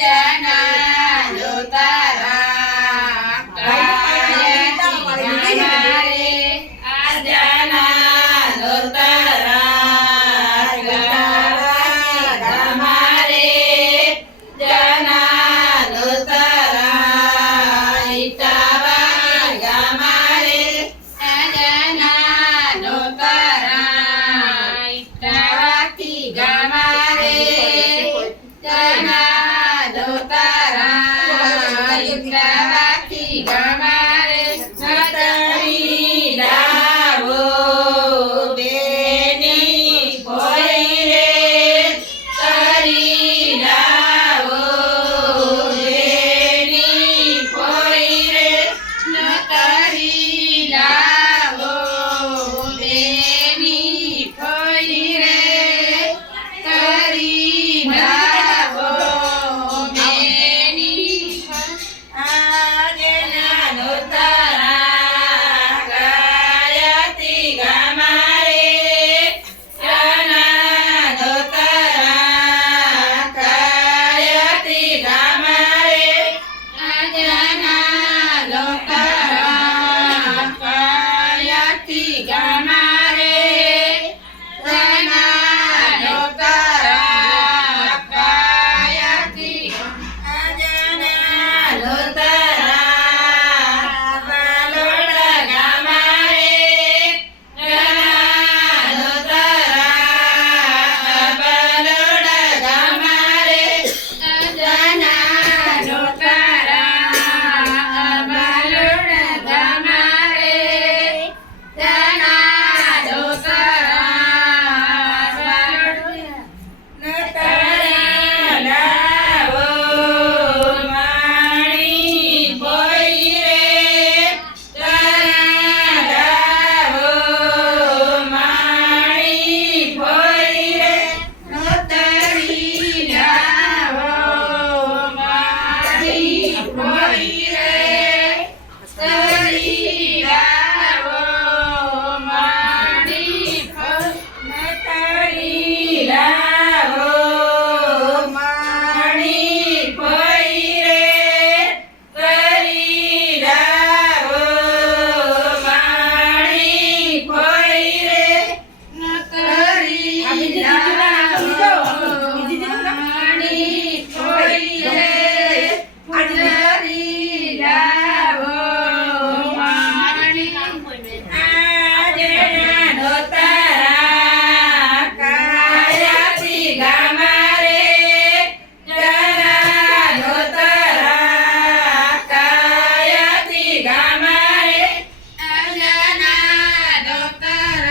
Yeah.